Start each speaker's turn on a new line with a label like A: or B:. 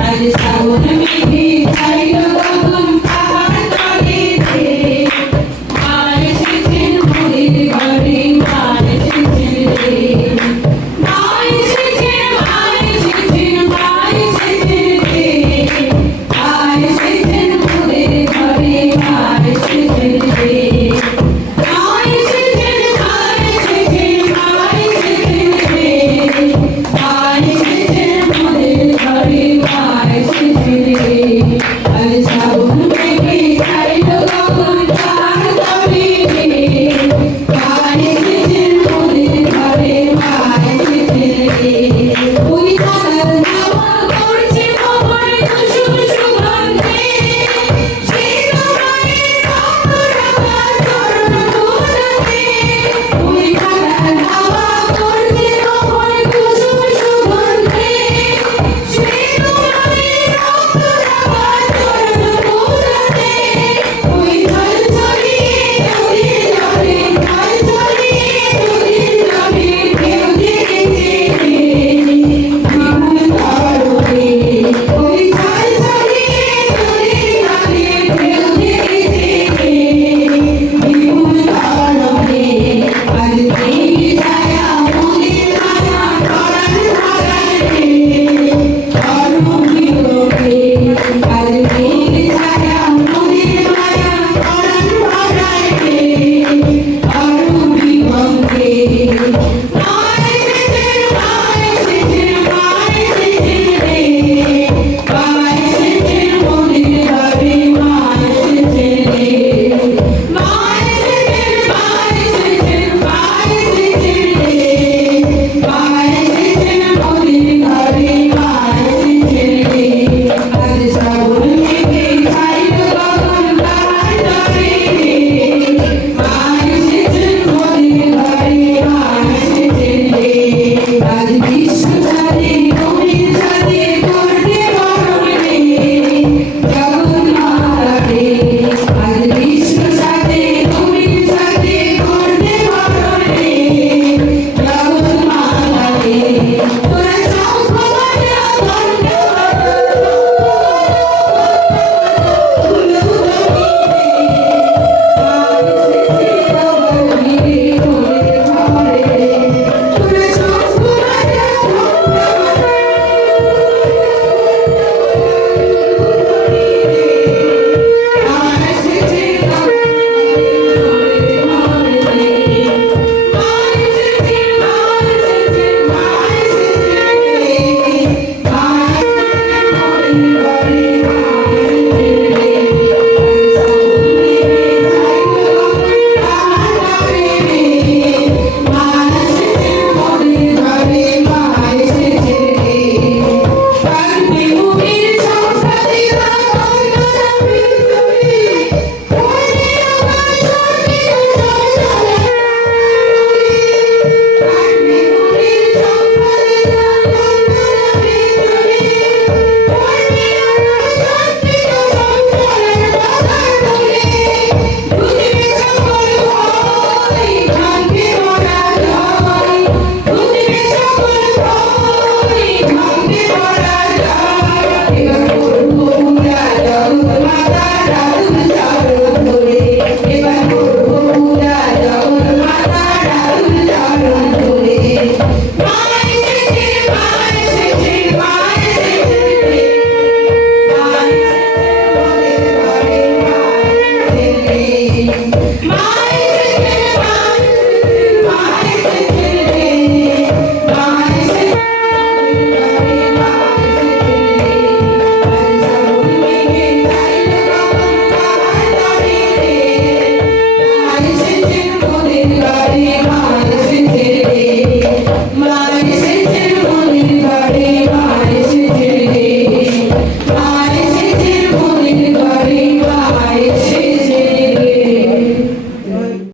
A: I just